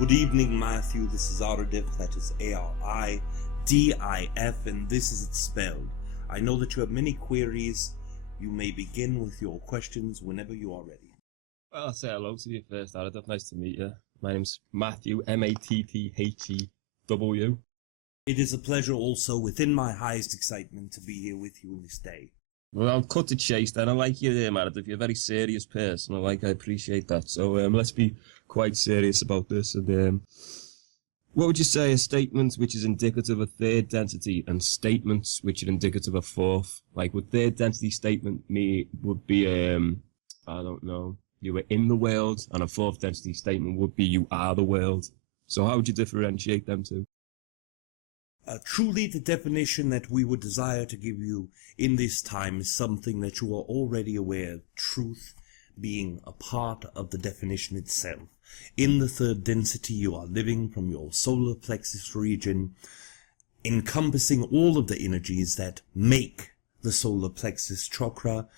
Good evening, Matthew. This is Aridif, that is A-R-I-D-I-F, and this is it spelled. I know that you have many queries. You may begin with your questions whenever you are ready. Well, I'll say hello to you first, Aridif. Nice to meet you. My name's Matthew, M-A-T-T-H-E-W. It is a pleasure also, within my highest excitement, to be here with you on this day. Well, I'll cut to chase then. I like you there, Aridif. You're a very serious person. I appreciate that. So let's be quite serious about this. And what would you say a statement which is indicative of third density and statements which are indicative of fourth? Like, would third density statement would be, I don't know, you were in the world, and a fourth density statement would be you are the world. So how would you differentiate them two? Truly, the definition that we would desire to give you in this time is something that you are already aware of, truth being a part of the definition itself. In the third density, you are living from your solar plexus region, encompassing all of the energies that make the solar plexus chakra,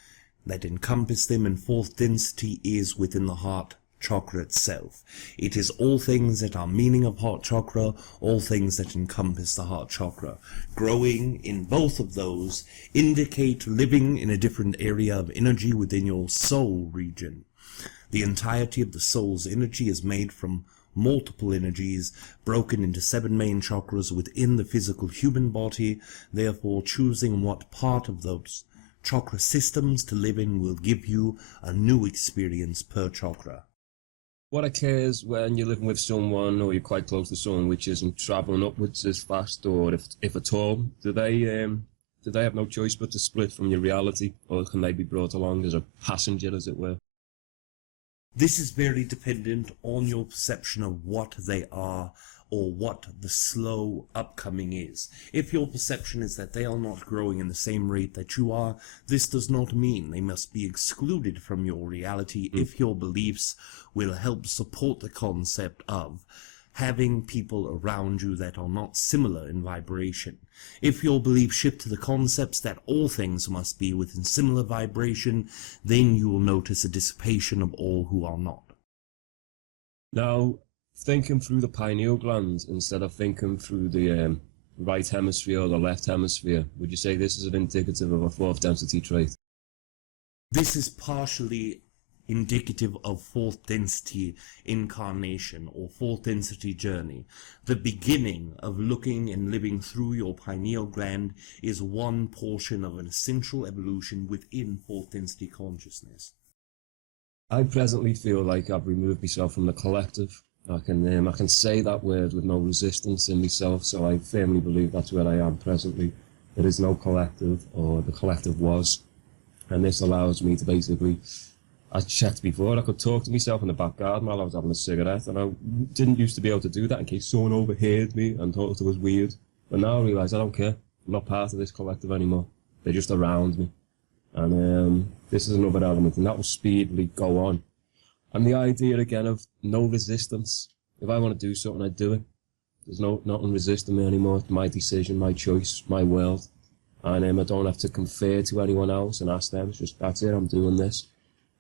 that encompass them, and fourth density is within the heart chakra itself. It is all things that are meaning of heart chakra, all things that encompass the heart chakra. Growing in both of those indicate living in a different area of energy within your soul region. The entirety of the soul's energy is made from multiple energies broken into 7 main chakras within the physical human body. Therefore, choosing what part of those chakra systems to live in will give you a new experience per chakra. What occurs when you're living with someone, or you're quite close to someone which isn't travelling upwards as fast, or if at all, do they have no choice but to split from your reality, or can they be brought along as a passenger, as it were? This is very dependent on your perception of what they are, or what the slow upcoming is. If your perception is that they are not growing in the same rate that you are, this does not mean they must be excluded from your reality if your beliefs will help support the concept of having people around you that are not similar in vibration. If your beliefs shift to the concepts that all things must be within similar vibration, then you will notice a dissipation of all who are not. Now, thinking through the pineal gland instead of thinking through the right hemisphere or the left hemisphere, would you say this is an indicative of a fourth density trait? This is partially indicative of fourth density incarnation or fourth density journey. The beginning of looking and living through your pineal gland is one portion of an essential evolution within fourth density consciousness. I presently feel like I've removed myself from the collective. I can say that word with no resistance in myself, so I firmly believe that's where I am presently. There is no collective, or the collective was, and this allows me to basically, I checked before, I could talk to myself in the back garden while I was having a cigarette, and I didn't used to be able to do that in case someone overheard me and thought it was weird. But now I realise I don't care. I'm not part of this collective anymore. They're just around me. And this is another element, and that will speedily go on. And the idea again of no resistance. If I want to do something, I do it. There's nothing resisting me anymore. It's my decision, my choice, my world. And I don't have to confer to anyone else and ask them. It's just, that's it, I'm doing this.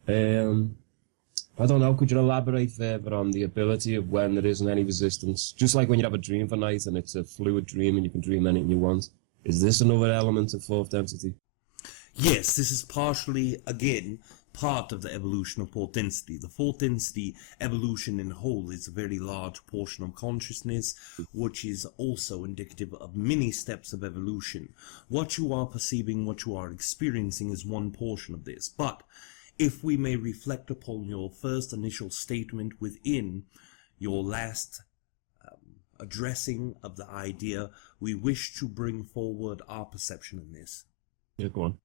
I don't know, could you elaborate further on the ability of when there isn't any resistance? Just like when you have a dream for night and it's a fluid dream and you can dream anything you want. Is this another element of fourth density? Yes, this is partially, again, part of the evolution of fourth density. The fourth density evolution in whole is a very large portion of consciousness, which is also indicative of many steps of evolution. What you are perceiving, what you are experiencing is one portion of this. But if we may reflect upon your first initial statement within your last addressing of the idea, we wish to bring forward our perception in this. Yeah, go on.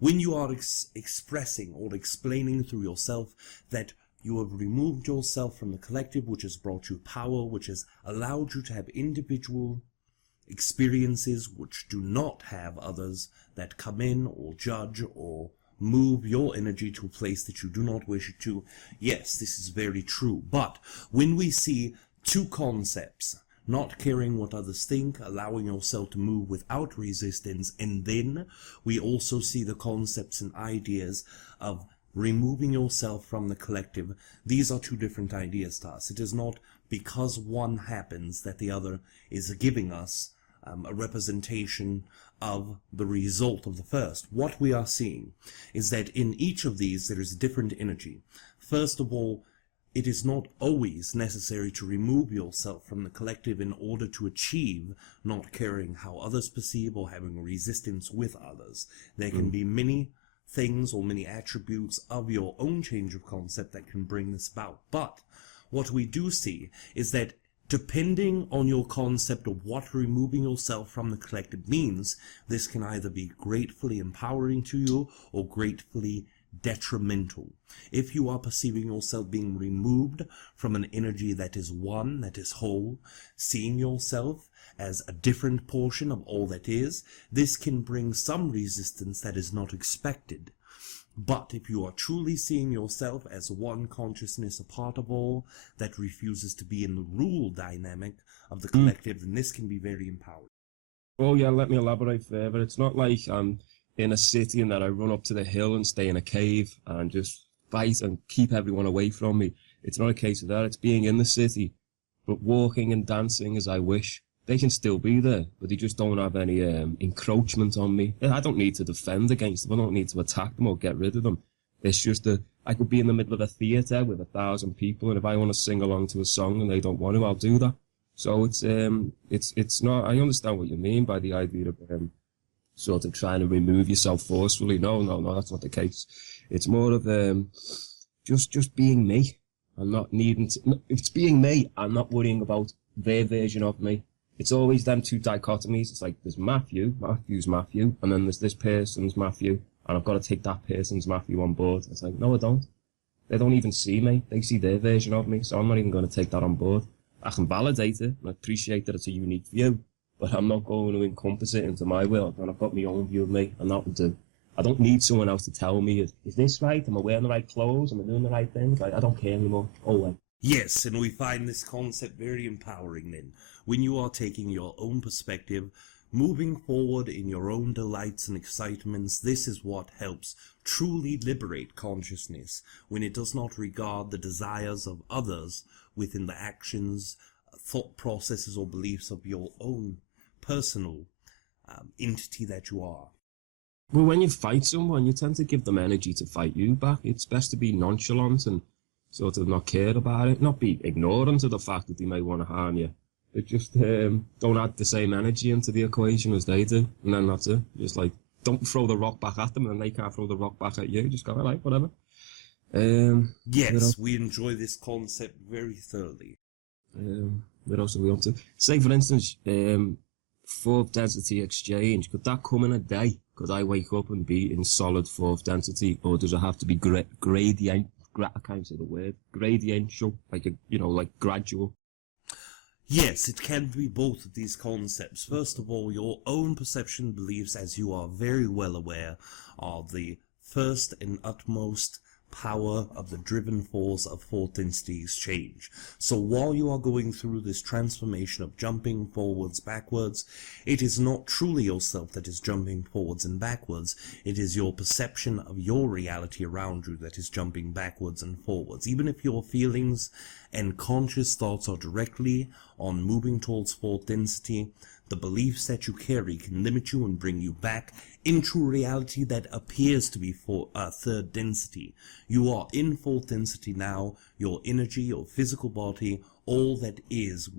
When you are expressing or explaining through yourself that you have removed yourself from the collective, which has brought you power, which has allowed you to have individual experiences which do not have others that come in or judge or move your energy to a place that you do not wish it to, yes, this is very true. But when we see two concepts, not caring what others think, allowing yourself to move without resistance, and then we also see the concepts and ideas of removing yourself from the collective. These are two different ideas to us. It is not because one happens that the other is giving us a representation of the result of the first. What we are seeing is that in each of these there is a different energy. First of all, it is not always necessary to remove yourself from the collective in order to achieve not caring how others perceive or having resistance with others. There can be many things or many attributes of your own change of concept that can bring this about. But what we do see is that depending on your concept of what removing yourself from the collective means, this can either be gratefully empowering to you or gratefully detrimental. If you are perceiving yourself being removed from an energy that is one, that is whole, seeing yourself as a different portion of all that is, this can bring some resistance that is not expected. But if you are truly seeing yourself as one consciousness, a part of all, that refuses to be in the rule dynamic of the collective, then this can be very empowering. Oh yeah, let me elaborate further. It's not like I'm in a city and that I run up to the hill and stay in a cave and just fight and keep everyone away from me. It's not a case of that. It's being in the city, but walking and dancing as I wish. They can still be there, but they just don't have any encroachment on me. I don't need to defend against them. I don't need to attack them or get rid of them. It's just that I could be in the middle of a theatre with 1,000 people, and if I want to sing along to a song and they don't want to, I'll do that. So it's not. I understand what you mean by the idea of sort of trying to remove yourself forcefully. No, that's not the case. It's more of just being me. I'm not needing to. If it's being me, I'm not worrying about their version of me. It's always them two dichotomies. It's like there's Matthew's Matthew, and then there's this person's Matthew, and I've got to take that person's Matthew on board. It's like, no, I don't. They don't even see me. They see their version of me, so I'm not even going to take that on board. I can validate it and appreciate that it's a unique view, but I'm not going to encompass it into my world, and I've got my own view of me, and that will do. I don't need someone else to tell me, is this right? Am I wearing the right clothes? Am I doing the right things? I don't care anymore. Oh, well. Yes, and we find this concept very empowering then. When you are taking your own perspective, moving forward in your own delights and excitements, this is what helps truly liberate consciousness, when it does not regard the desires of others within the actions, thought processes or beliefs of your own personal entity that you are. Well, when you fight someone, you tend to give them energy to fight you back. It's best to be nonchalant and sort of not care about it, not be ignorant of the fact that they may want to harm you. But just don't add the same energy into the equation as they do, and then that's it. Just like, don't throw the rock back at them, and they can't throw the rock back at you. Just go, like, whatever. Yes, we enjoy this concept very thoroughly. What else are we on to? Say, for instance, fourth density exchange. Could that come in a day? Could I wake up and be in solid fourth density, or does it have to be gradient? I can't say the word. Gradiential, like like gradual. Yes, it can be both of these concepts. First of all, your own perception beliefs, as you are very well aware, are the first and utmost power of the driven force of fourth density exchange. So while you are going through this transformation of jumping forwards, backwards, it is not truly yourself that is jumping forwards and backwards. It is your perception of your reality around you that is jumping backwards and forwards. Even if your feelings and conscious thoughts are directly on moving towards fourth density, the beliefs that you carry can limit you and bring you back into reality that appears to be for third density. You are in fourth density now. Your energy, your physical body, all that is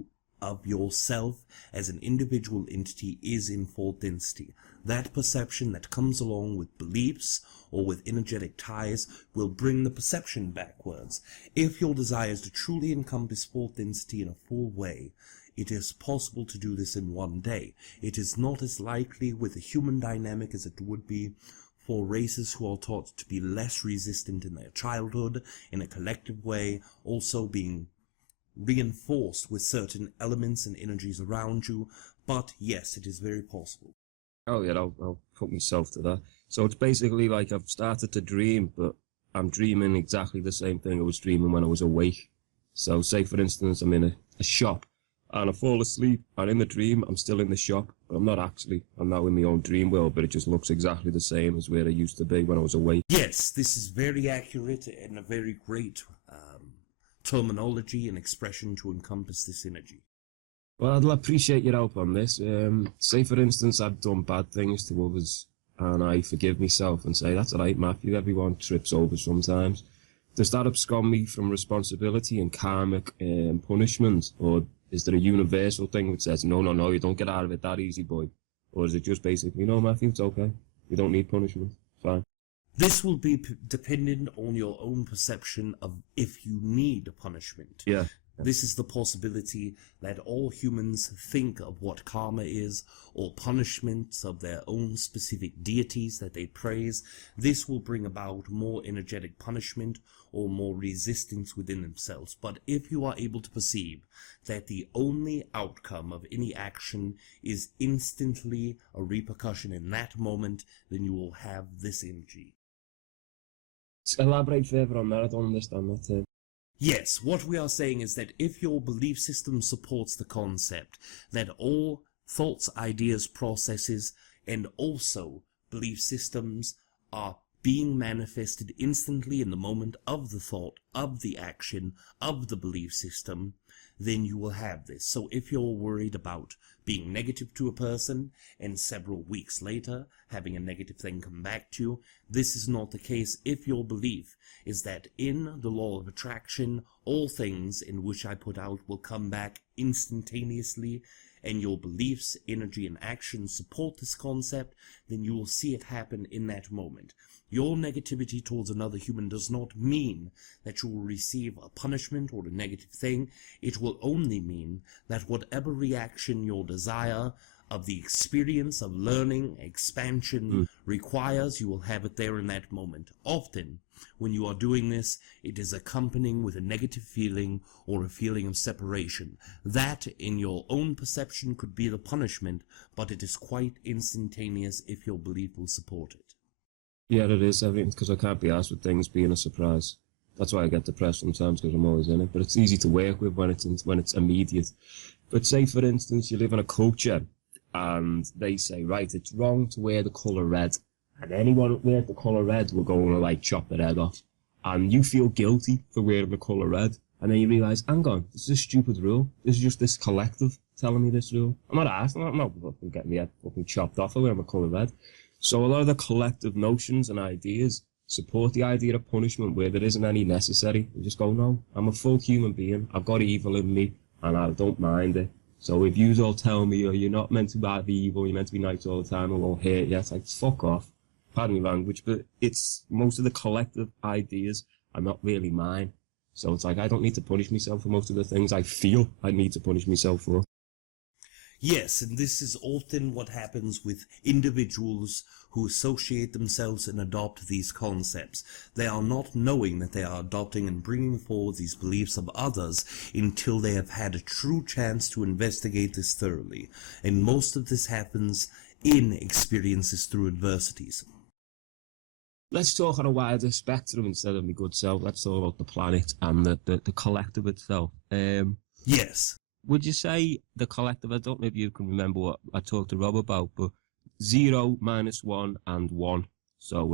of yourself as an individual entity is in fourth density. That perception that comes along with beliefs or with energetic ties will bring the perception backwards. If your desire is to truly encompass fourth density in a full way, it is possible to do this in one day. It is not as likely with a human dynamic as it would be for races who are taught to be less resistant in their childhood, in a collective way, also being reinforced with certain elements and energies around you. But yes, it is very possible. Oh yeah, I'll put myself to that. So it's basically like I've started to dream, but I'm dreaming exactly the same thing I was dreaming when I was awake. So say for instance, I'm in a shop, and I fall asleep, and in the dream, I'm still in the shop, but I'm not actually. I'm now in my own dream world, but it just looks exactly the same as where I used to be when I was awake. Yes, this is very accurate and a very great terminology and expression to encompass this energy. Well, I'd appreciate your help on this. Say, for instance, I've done bad things to others, and I forgive myself and say, that's all right, Matthew, everyone trips over sometimes. Does that abscond me from responsibility and karmic punishment? Or is there a universal thing which says, no, you don't get out of it that easy, boy? Or is it just basically, no, Matthew, it's okay. You don't need punishment. It's fine. This will be dependent on your own perception of if you need punishment. Yeah. This is the possibility that all humans think of what karma is, or punishments of their own specific deities that they praise. This will bring about more energetic punishment or more resistance within themselves. But if you are able to perceive that the only outcome of any action is instantly a repercussion in that moment, then you will have this energy. Elaborate further on that, I don't understand that term. Yes, what we are saying is that if your belief system supports the concept that all thoughts, ideas, processes, and also belief systems are being manifested instantly in the moment of the thought, of the action, of the belief system, then you will have this. So if you're worried about being negative to a person and several weeks later having a negative thing come back to you, this is not the case if your belief is that in the law of attraction, all things in which I put out will come back instantaneously, and your beliefs, energy, and action support this concept, then you will see it happen in that moment. Your negativity towards another human does not mean that you will receive a punishment or a negative thing. It will only mean that whatever reaction your desire of the experience of learning, expansion requires, you will have it there in that moment. Often, when you are doing this, it is accompanying with a negative feeling or a feeling of separation. That, in your own perception, could be the punishment, but it is quite instantaneous if your belief will support it. Yeah, it is, because I can't be asked with things being a surprise. That's why I get depressed sometimes, because I'm always in it. But it's easy to work with when it's immediate. But say, for instance, you live in a culture, and they say, right, it's wrong to wear the colour red. And anyone who wears the colour red will go and, like, chop their head off. And you feel guilty for wearing the colour red. And then you realise, hang on, this is a stupid rule. This is just this collective telling me this rule. I'm not asking, I'm not getting my head fucking chopped off for wearing the colour red. So a lot of the collective notions and ideas support the idea of punishment where there isn't any necessary. You just go, no, I'm a full human being. I've got evil in me, and I don't mind it. So if you all tell me, oh, you're not meant to be evil, you're meant to be nice all the time, I won't hurt you, it's like, fuck off. Pardon me language, but it's most of the collective ideas are not really mine. So it's like, I don't need to punish myself for most of the things I feel I need to punish myself for. Yes, and this is often what happens with individuals who associate themselves and adopt these concepts. They are not knowing that they are adopting and bringing forward these beliefs of others until they have had a true chance to investigate this thoroughly. And most of this happens in experiences through adversities. Let's talk on a wider spectrum instead of my good self. Let's talk about the planet and the collective itself. Yes. Would you say the collective, I don't know if you can remember what I talked to Rob about, but 0, -1, and 1. So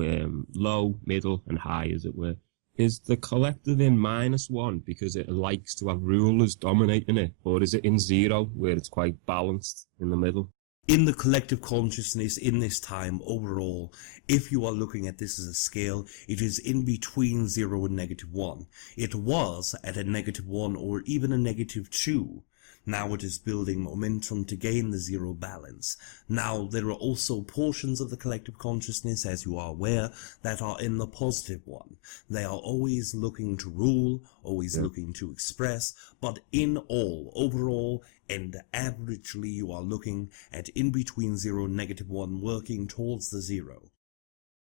low, middle, and high, as it were. Is the collective in -1 because it likes to have rulers dominating it? Or is it in 0 where it's quite balanced in the middle? In the collective consciousness in this time overall, if you are looking at this as a scale, it is in between 0 and -1. It was at a -1 or even a -2. Now it is building momentum to gain the 0 balance. Now there are also portions of the collective consciousness, as you are aware, that are in the positive one. They are always looking to rule, always looking to express, but in all, overall, and averagely you are looking at in between 0 and -1, working towards the 0.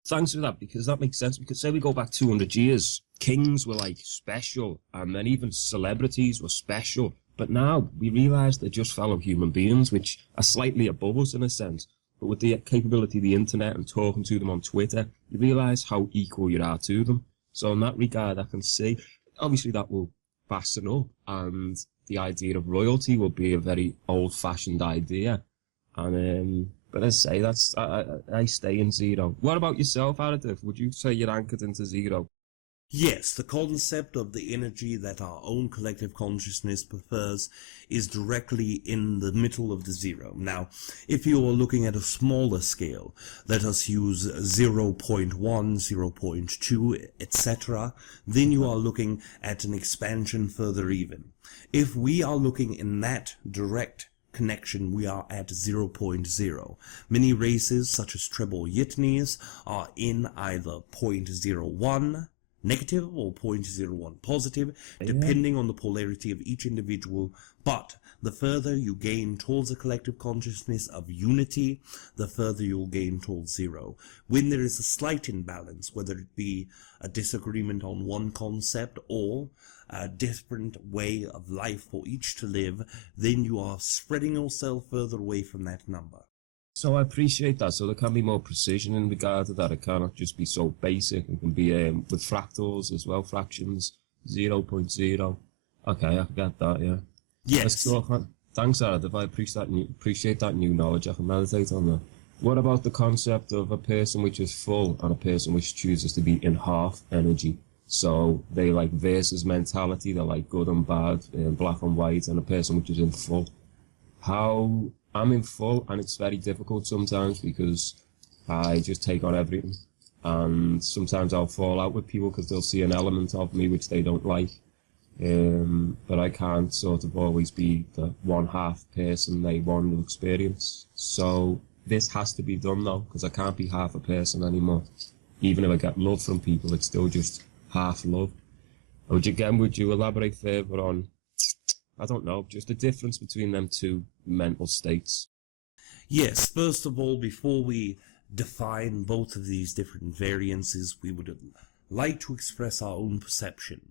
Thanks for that, because that makes sense. Because say we go back 200 years, kings were like special, and then even celebrities were special. But now we realise they're just fellow human beings, which are slightly above us in a sense. But with the capability of the internet and talking to them on Twitter, you realise how equal you are to them. So in that regard, I can see, obviously that will fasten up, and the idea of royalty will be a very old-fashioned idea. And but as I say, I stay in 0. What about yourself, Aridif? Would you say you're anchored into 0? Yes, the concept of the energy that our own collective consciousness prefers is directly in the middle of the zero. Now, if you are looking at a smaller scale, let us use 0.1, 0.2, etc., then you are looking at an expansion further even. If we are looking in that direct connection, we are at 0.0. Many races, such as Treb Bor Yit NE, are in either 0.01 negative or 0.01 positive, depending on the polarity of each individual. But the further you gain towards a collective consciousness of unity, the further you'll gain towards zero. When there is a slight imbalance, whether it be a disagreement on one concept or a different way of life for each to live, then you are spreading yourself further away from that number. So I appreciate that. So there can be more precision in regard to that. It cannot just be so basic. It can be with fractals as well, fractions, 0.0. Okay, I get that, yeah. Yes. Thanks, Aridif. I appreciate that new knowledge. I can meditate on that. What about the concept of a person which is full and a person which chooses to be in half energy? So they like versus mentality, they're like good and bad, black and white, and a person which is in full. How I'm in full, and it's very difficult sometimes because I just take on everything, and sometimes I'll fall out with people because they'll see an element of me which they don't like, but I can't sort of always be the one half person they want to experience. So this has to be done though, because I can't be half a person anymore. Even if I get love from people, it's still just half love. Would you elaborate further on, I don't know, just the difference between them two mental states? Yes, first of all, before we define both of these different variances, we would like to express our own perception.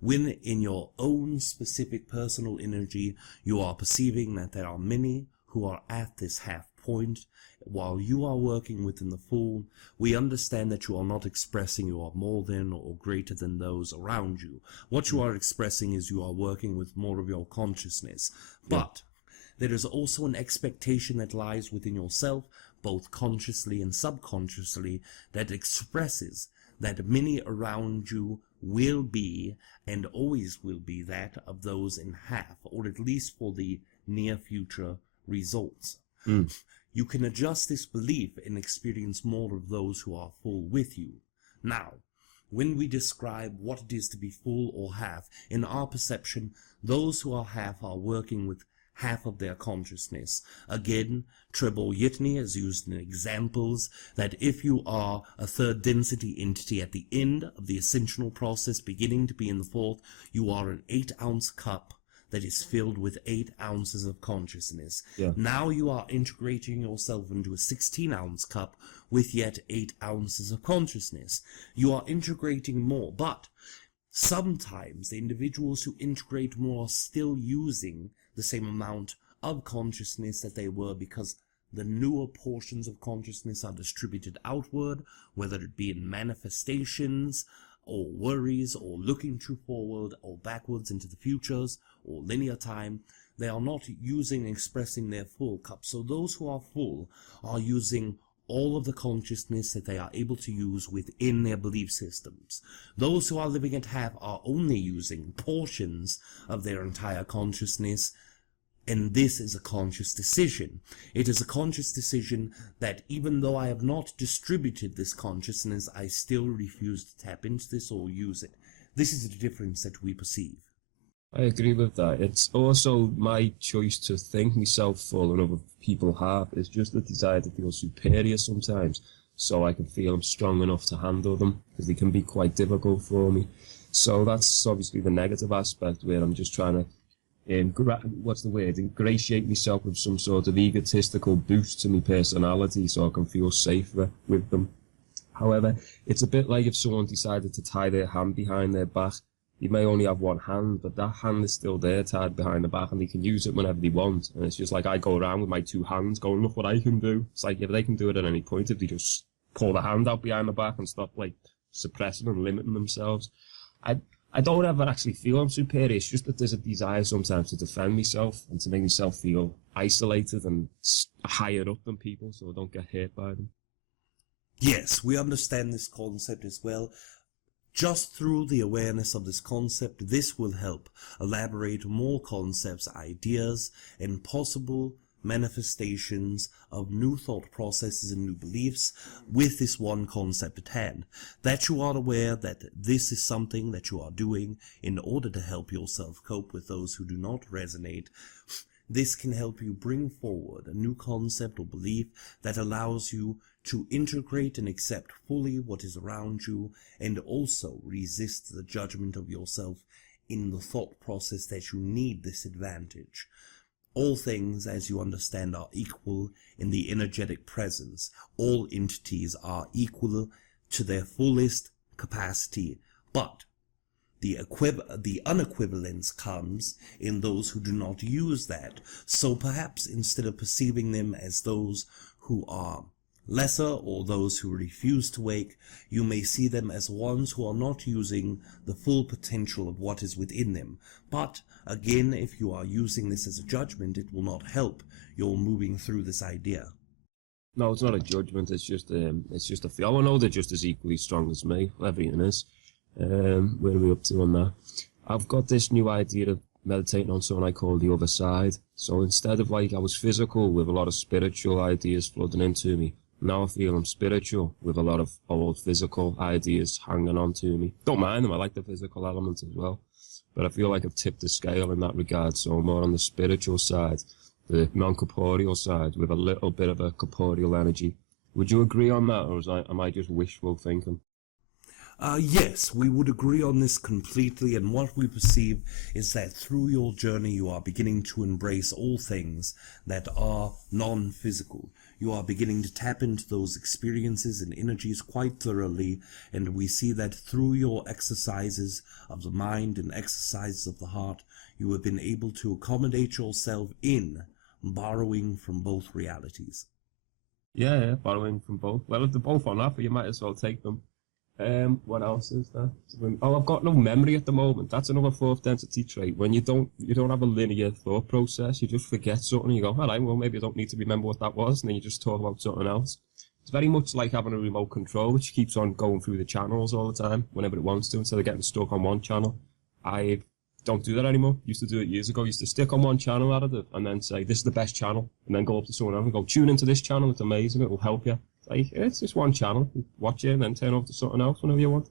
When in your own specific personal energy, you are perceiving that there are many who are at this half point, while you are working within the full, we understand that you are not expressing you are more than or greater than those around you. What you are expressing is you are working with more of your consciousness. But there is also an expectation that lies within yourself, both consciously and subconsciously, that expresses that many around you will be and always will be that of those in half, or at least for the near future results. You can adjust this belief and experience more of those who are full with you. Now, when we describe what it is to be full or half, in our perception, those who are half are working with half of their consciousness. Again, Treb Bor Yit NE is used in examples that if you are a third density entity at the end of the ascensional process, beginning to be in the fourth, you are an 8-ounce cup that is filled with 8 ounces of consciousness. Now you are integrating yourself into a 16-ounce cup with yet 8 ounces of consciousness. You are integrating more, but sometimes the individuals who integrate more are still using the same amount of consciousness that they were, because the newer portions of consciousness are distributed outward, whether it be in manifestations, or worries, or looking too forward or backwards into the futures, or linear time. They are not using and expressing their full cup. So those who are full are using all of the consciousness that they are able to use within their belief systems. Those who are living at half are only using portions of their entire consciousness, and this is a conscious decision. It is a conscious decision that even though I have not distributed this consciousness, I still refuse to tap into this or use it. This is the difference that we perceive. I agree with that. It's also my choice to think myself full and other people half. It's just a desire to feel superior sometimes, so I can feel I'm strong enough to handle them, because they can be quite difficult for me. So that's obviously the negative aspect, where I'm just trying to ingratiate myself with some sort of egotistical boost to my personality so I can feel safer with them. However, it's a bit like if someone decided to tie their hand behind their back. They may only have one hand, but that hand is still there, tied behind the back, and they can use it whenever they want. And it's just like I go around with my 2 hands going, look what I can do. It's like if they can do it at any point, if they just pull the hand out behind the back and stop like suppressing and limiting themselves. I don't ever actually feel I'm superior. It's just that there's a desire sometimes to defend myself and to make myself feel isolated and higher up than people, so I don't get hurt by them. Yes, we understand this concept as well. Just through the awareness of this concept, this will help elaborate more concepts, ideas, and possible manifestations of new thought processes and new beliefs with this one concept at hand. That you are aware that this is something that you are doing in order to help yourself cope with those who do not resonate. This can help you bring forward a new concept or belief that allows you to integrate and accept fully what is around you, and also resist the judgment of yourself in the thought process that you need this advantage. All things, as you understand, are equal in the energetic presence. All entities are equal to their fullest capacity, but the unequivalence comes in those who do not use that. So perhaps instead of perceiving them as those who are lesser or those who refuse to wake, you may see them as ones who are not using the full potential of what is within them. But again, if you are using this as a judgment, it will not help your moving through this idea. No, it's not a judgment. It's just a feel. I know they're just as equally strong as me. Everything is. Where are we up to on that? I've got this new idea of meditating on something I call the other side. So instead of like I was physical with a lot of spiritual ideas flooding into me, now I feel I'm spiritual with a lot of old physical ideas hanging on to me. Don't mind them, I like the physical element as well. But I feel like I've tipped the scale in that regard, so I'm more on the spiritual side, the non-corporeal side, with a little bit of a corporeal energy. Would you agree on that, or am I just wishful thinking? Yes, we would agree on this completely, and what we perceive is that through your journey you are beginning to embrace all things that are non-physical. You are beginning to tap into those experiences and energies quite thoroughly, and we see that through your exercises of the mind and exercises of the heart, you have been able to accommodate yourself in borrowing from both realities. Yeah, borrowing from both. Well, if they're both on offer, you might as well take them. What else is there? Oh, I've got no memory at the moment. That's another fourth density trait. When you don't have a linear thought process, you just forget something and you go, all right, well, maybe I don't need to remember what that was, and then you just talk about something else. It's very much like having a remote control, which keeps on going through the channels all the time, whenever it wants to, instead of getting stuck on one channel. I don't do that anymore. Used to do it years ago. Used to stick on one channel out of it, and then say, this is the best channel, and then go up to someone else and go, tune into this channel, it's amazing, it will help you. Like, it's just one channel, watch it and then turn over to something else whenever you want.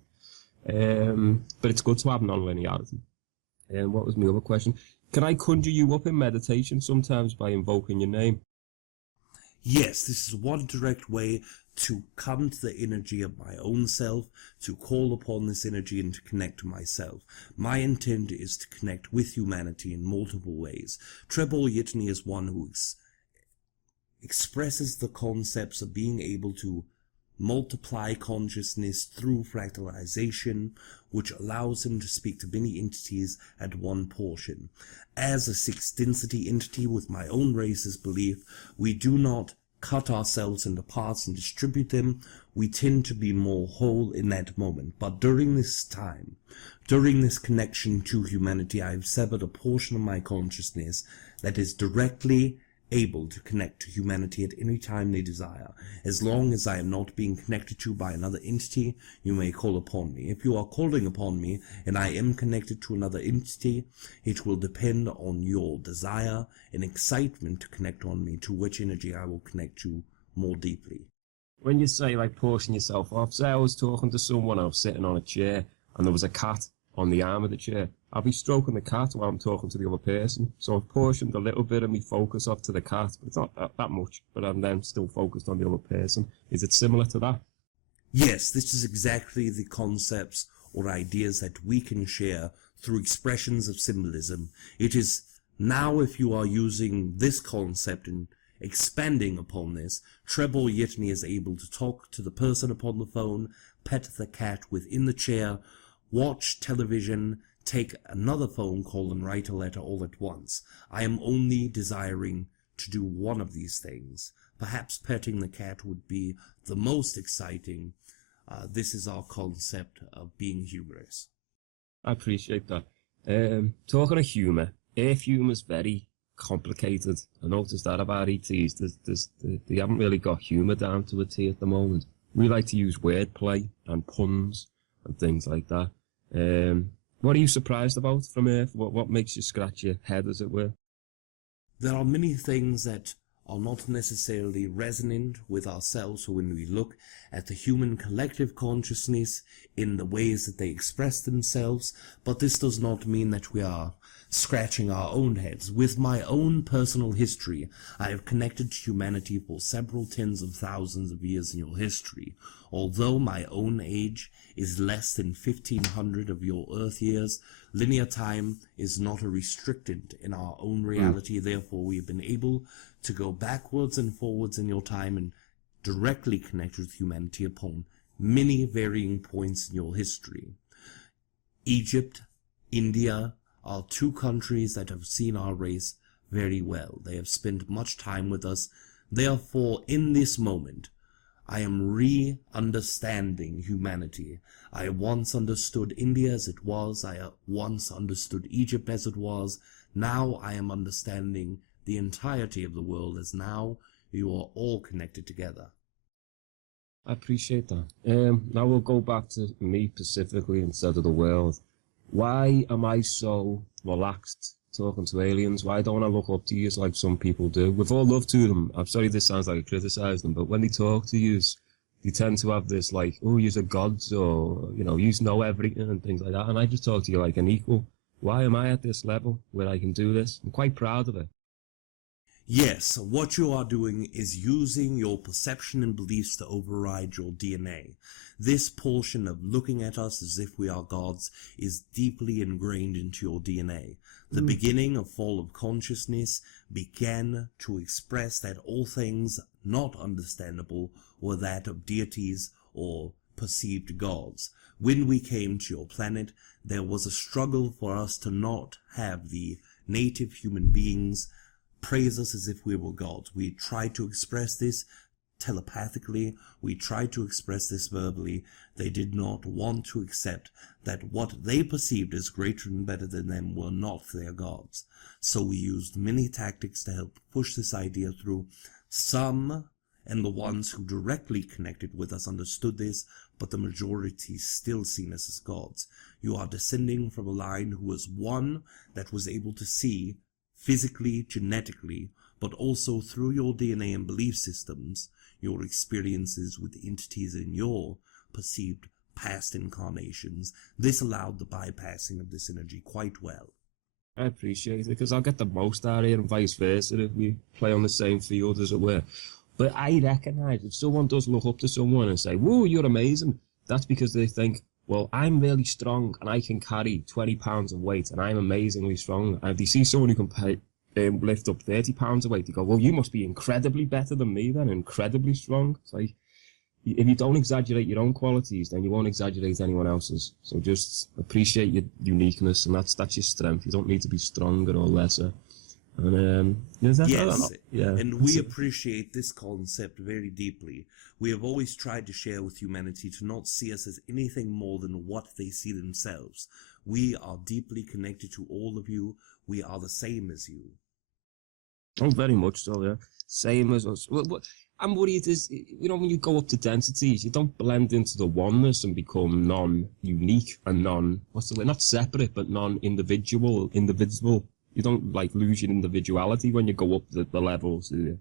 But it's good to have non-linearity. And what was my other question? Can I conjure you up in meditation sometimes by invoking your name? Yes, this is one direct way to come to the energy of my own self, to call upon this energy and to connect to myself. My intent is to connect with humanity in multiple ways. Treb Bor Yit NE is one who expresses the concepts of being able to multiply consciousness through fractalization, which allows him to speak to many entities at one portion. As a sixth density entity with my own racist belief, we do not cut ourselves into parts and distribute them. We tend to be more whole in that moment. But during this time, during this connection to humanity, I have severed a portion of my consciousness that is directly able to connect to humanity at any time they desire. As long as I am not being connected to by another entity, you may call upon me. If you are calling upon me and I am connected to another entity, it will depend on your desire and excitement to connect on me, to which energy I will connect you more deeply. When you say like portion yourself off, say I was talking to someone, I was sitting on a chair and there was a cat on the arm of the chair, I'll be stroking the cat while I'm talking to the other person. So I've portioned a little bit of me focus off to the cat, but it's not that much, but I'm then still focused on the other person. Is it similar to that? Yes, this is exactly the concepts or ideas that we can share through expressions of symbolism. It is now, if you are using this concept and expanding upon this, Treb Bor Yit NE is able to talk to the person upon the phone, pet the cat within the chair, watch television, take another phone call and write a letter all at once. I am only desiring to do one of these things. Perhaps petting the cat would be the most exciting. This is our concept of being humorous. I appreciate that. Talking of humour, if humour's very complicated, I noticed that about ETs, they haven't really got humour down to a T at the moment. We like to use wordplay and puns and things like that. What are you surprised about from Earth? What makes you scratch your head, as it were? There are many things that are not necessarily resonant with ourselves when we look at the human collective consciousness in the ways that they express themselves, but this does not mean that we are scratching our own heads. With my own personal history, I have connected to humanity for several tens of thousands of years in your history. Although my own age is less than 1500 of your Earth years, linear time is not a restricted in our own reality. Therefore, we have been able to go backwards and forwards in your time and directly connect with humanity upon many varying points in your history. Egypt, India are two countries that have seen our race very well. They have spent much time with us. Therefore, in this moment, I am re-understanding humanity. I once understood India as it was. I once understood Egypt as it was. Now I am understanding the entirety of the world as now you are all connected together. I appreciate that. Now we'll go back to me specifically instead of the world. Why am I so relaxed talking to aliens? Why don't I look up to you like some people do? With all love to them, I'm sorry this sounds like I criticise them, but when they talk to you, they tend to have this like, oh, you're gods, or, you know everything and things like that. And I just talk to you like an equal. Why am I at this level where I can do this? I'm quite proud of it. Yes, what you are doing is using your perception and beliefs to override your DNA. This portion of looking at us as if we are gods is deeply ingrained into your DNA. The beginning of fall of consciousness began to express that all things not understandable were that of deities or perceived gods. When we came to your planet, there was a struggle for us to not have the native human beings praise us as if we were gods. We tried to express this telepathically. We tried to express this verbally. They did not want to accept that what they perceived as greater and better than them were not their gods. So we used many tactics to help push this idea through. Some, and the ones who directly connected with us, understood this, but the majority still seen us as gods. You are descending from a line who was one that was able to see physically, genetically, but also through your DNA and belief systems, your experiences with entities in your perceived past incarnations. This allowed the bypassing of this energy quite well. I appreciate it, because I'll get the most out of it and vice versa if we play on the same field, as it were. But I recognise if someone does look up to someone and say, whoa, you're amazing, that's because they think, well, I'm really strong and I can carry 20 pounds of weight and I'm amazingly strong. And if they see someone who can lift up 30 pounds of weight, they go, well, you must be incredibly better than me then, incredibly strong. It's like, if you don't exaggerate your own qualities, then you won't exaggerate anyone else's. So just appreciate your uniqueness, and that's your strength. You don't need to be stronger or lesser. And yes, and we appreciate this concept very deeply. We have always tried to share with humanity to not see us as anything more than what they see themselves. We are deeply connected to all of you. We are the same as you. Oh, very much so, yeah. Same as us. I'm worried is, when you go up to densities, you don't blend into the oneness and become non-unique and not separate, but non-individual, indivisible. You don't, lose your individuality when you go up the levels, do you?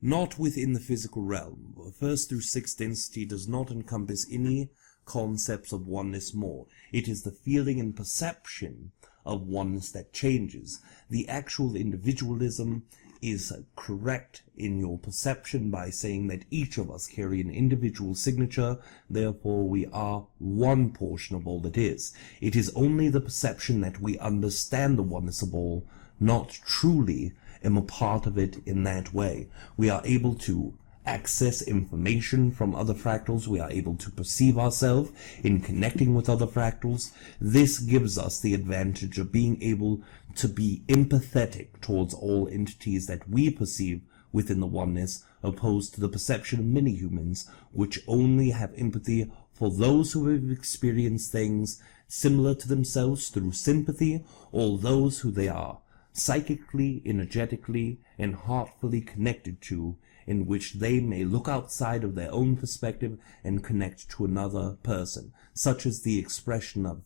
Not within the physical realm. First through sixth density does not encompass any concepts of oneness more. It is the feeling and perception of oneness that changes. The actual individualism is correct in your perception by saying that each of us carry an individual signature, therefore we are one portion of all that is. It is only the perception that we understand the oneness of all, not truly am a part of it in that way. We are able to access information from other fractals. We are able to perceive ourselves in connecting with other fractals. This gives us the advantage of being able to be empathetic towards all entities that we perceive within the oneness, opposed to the perception of many humans, which only have empathy for those who have experienced things similar to themselves through sympathy, or those who they are psychically, energetically, and heartfully connected to in which they may look outside of their own perspective and connect to another person, such as the expression of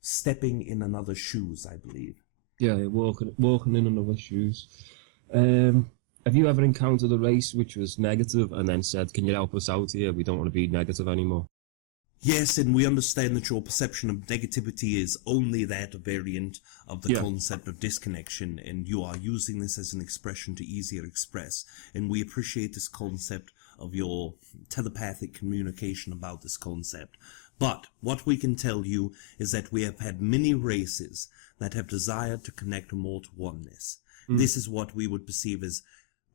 stepping in another's shoes, I believe. Yeah, walking in another's shoes. Have you ever encountered a race which was negative and then said, can you help us out here? We don't want to be negative anymore. Yes, and we understand that your perception of negativity is only that variant of the concept of disconnection, and you are using this as an expression to easier express. And we appreciate this concept of your telepathic communication about this concept. But what we can tell you is that we have had many races that have desired to connect more to oneness. This is what we would perceive as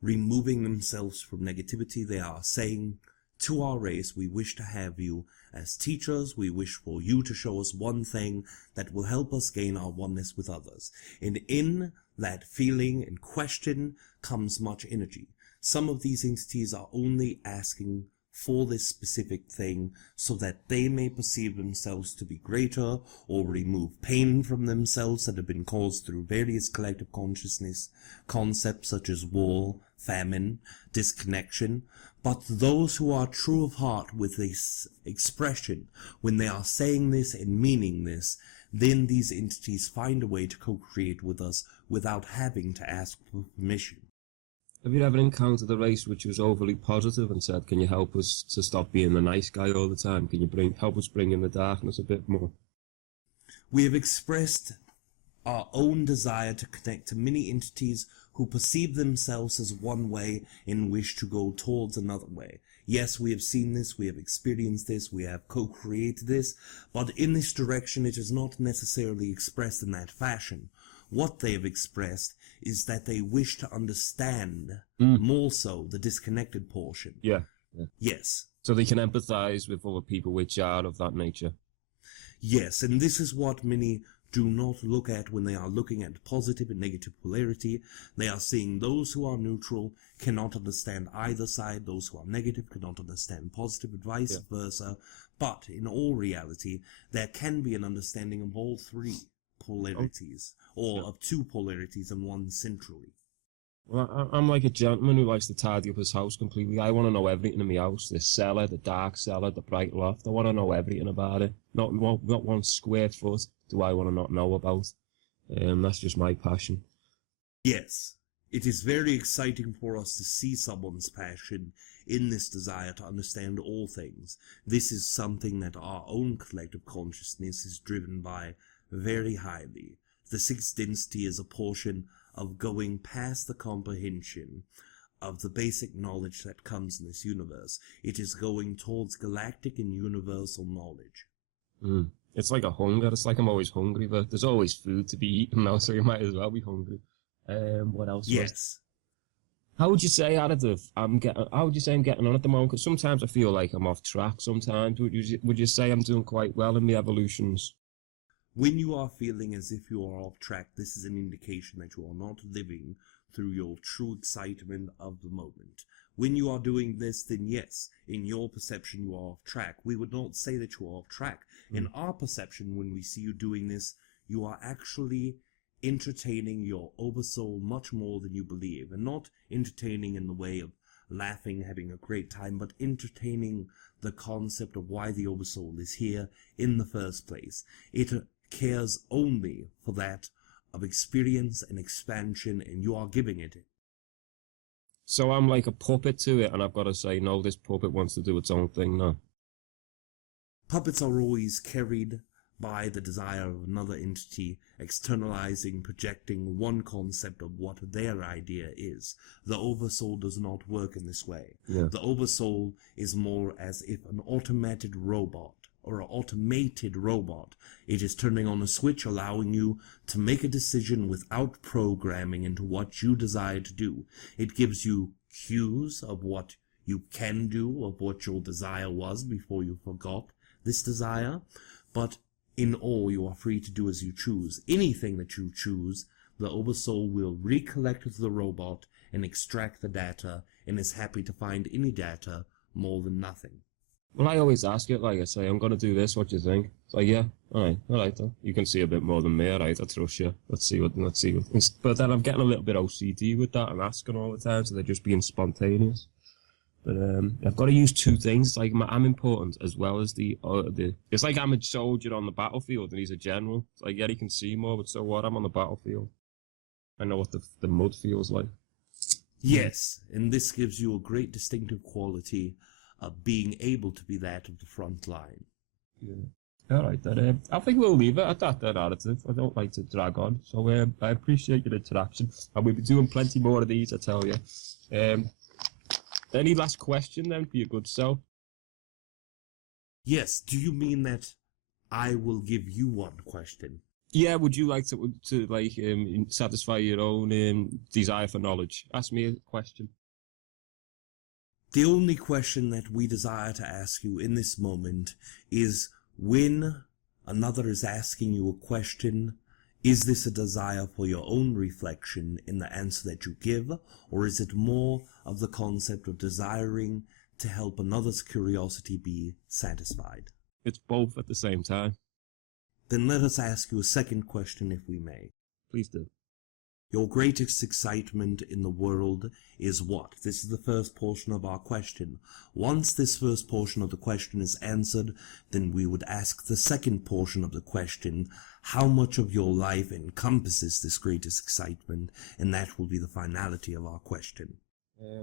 removing themselves from negativity. They are saying to our race, we wish to have you as teachers. We wish for you to show us one thing that will help us gain our oneness with others. And in that feeling and question comes much energy. Some of these entities are only asking for this specific thing so that they may perceive themselves to be greater, or remove pain from themselves that have been caused through various collective consciousness concepts such as war, famine, disconnection. But those who are true of heart with this expression, when they are saying this and meaning this, then these entities find a way to co-create with us without having to ask for permission. Have you ever encountered a race which was overly positive and said, can you help us to stop being the nice guy all the time? Can you help us bring in the darkness a bit more? We have expressed our own desire to connect to many entities who perceive themselves as one way and wish to go towards another way. Yes, we have seen this, we have experienced this, we have co-created this, but in this direction it is not necessarily expressed in that fashion. What they have expressed is that they wish to understand more so the disconnected portion. Yeah. Yes. So they can empathize with other people which are of that nature. Yes, and this is what many do not look at when they are looking at positive and negative polarity. They are seeing those who are neutral cannot understand either side, those who are negative cannot understand positive, and vice versa. But in all reality, there can be an understanding of all three polarities, or of two polarities and one centrally. Well, I'm like a gentleman who likes to tidy up his house completely. I want to know everything in my house, the cellar, the dark cellar, the bright loft. I want to know everything about it. Not 1 square foot do I want to not know about. That's just my passion. Yes, it is very exciting for us to see someone's passion in this desire to understand all things. This is something that our own collective consciousness is driven by very highly. The sixth density is a portion of going past the comprehension of the basic knowledge that comes in this universe. It is going towards galactic and universal knowledge. It's like a hunger. It's like I'm always hungry, but there's always food to be eaten now, so you might as well be hungry. What else? Yes. How would you say, Aridif, how would you say I'm getting on at the moment? Because sometimes I feel like I'm off track. Sometimes would you say I'm doing quite well in the evolutions? When you are feeling as if you are off track, this is an indication that you are not living through your true excitement of the moment. When you are doing this, then yes, in your perception you are off track. We would not say that you are off track. In our perception, when we see you doing this, you are actually entertaining your oversoul much more than you believe. And not entertaining in the way of laughing, having a great time, but entertaining the concept of why the oversoul is here in the first place. It cares only for that of experience and expansion, and you are giving it. So I'm like a puppet to it, and I've got to say, no, this puppet wants to do its own thing now. Puppets are always carried by the desire of another entity, externalizing, projecting one concept of what their idea is. The oversoul does not work in this way. The oversoul is more as if an automated robot, or an automated robot. It is turning on a switch, allowing you to make a decision without programming into what you desire to do. It gives you cues of what you can do, of what your desire was before you forgot this desire. But in all, you are free to do as you choose. Anything that you choose, the oversoul will recollect the robot and extract the data, and is happy to find any data more than nothing. Well, I always ask it, like I say, I'm going to do this, what do you think? It's like, yeah, all right then. You can see a bit more than me, all right, I trust you. Let's see what. But then I'm getting a little bit OCD with that and asking all the time, so they're just being spontaneous. But I've got to use two things. Like I'm important as well as the. It's like I'm a soldier on the battlefield and he's a general. It's like, yeah, he can see more, but so what? I'm on the battlefield. I know what the mud feels like. Yes, and this gives you a great distinctive quality of being able to be that of the front line. Yeah. All right, then. I think we'll leave it at that, then, Aridif. I don't like to drag on. So I appreciate your interaction. And we'll be doing plenty more of these, I tell you. Any last question, then, for your good self? Yes, do you mean that I will give you one question? Yeah, would you like to satisfy your own desire for knowledge? Ask me a question. The only question that we desire to ask you in this moment is, when another is asking you a question, is this a desire for your own reflection in the answer that you give, or is it more of the concept of desiring to help another's curiosity be satisfied? It's both at the same time. Then let us ask you a second question, if we may. Please do. Your greatest excitement in the world is what? This is the first portion of our question. Once this first portion of the question is answered, then we would ask the second portion of the question, how much of your life encompasses this greatest excitement, and that will be the finality of our question.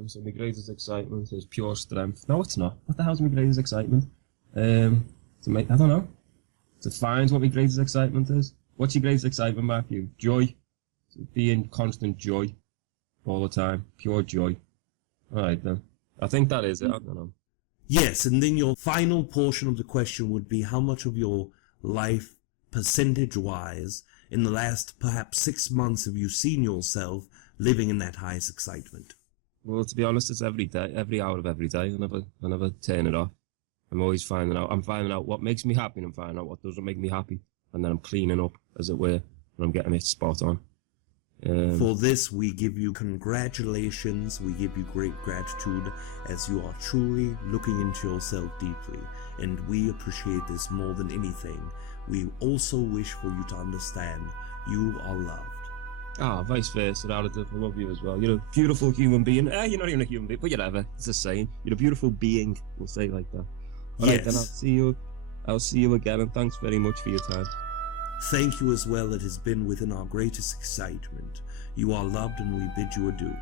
So my greatest excitement is pure strength. No, it's not. What the hell's my greatest excitement? I don't know. To find what my greatest excitement is. What's your greatest excitement, Matthew? Joy. Be in constant joy all the time. Pure joy. All right, then. I think that is it. I don't know. Yes, and then your final portion of the question would be, how much of your life, percentage-wise, in the last perhaps 6 months have you seen yourself living in that highest excitement? Well, to be honest, it's every day, every hour of every day. I never turn it off. I'm always finding out. I'm finding out what makes me happy, and I'm finding out what doesn't make me happy, and then I'm cleaning up, as it were, and I'm getting it spot on. For this, we give you congratulations, we give you great gratitude, as you are truly looking into yourself deeply, and we appreciate this more than anything. We also wish for you to understand you are loved. Vice versa, Aridif. I love you as well. You're a beautiful human being. You're not even a human being, but whatever. It's a saying. You're a beautiful being. We'll say it like that. All right, then I'll see you again, and thanks very much for your time. Thank you as well. It has been within our greatest excitement. You are loved, and we bid you adieu.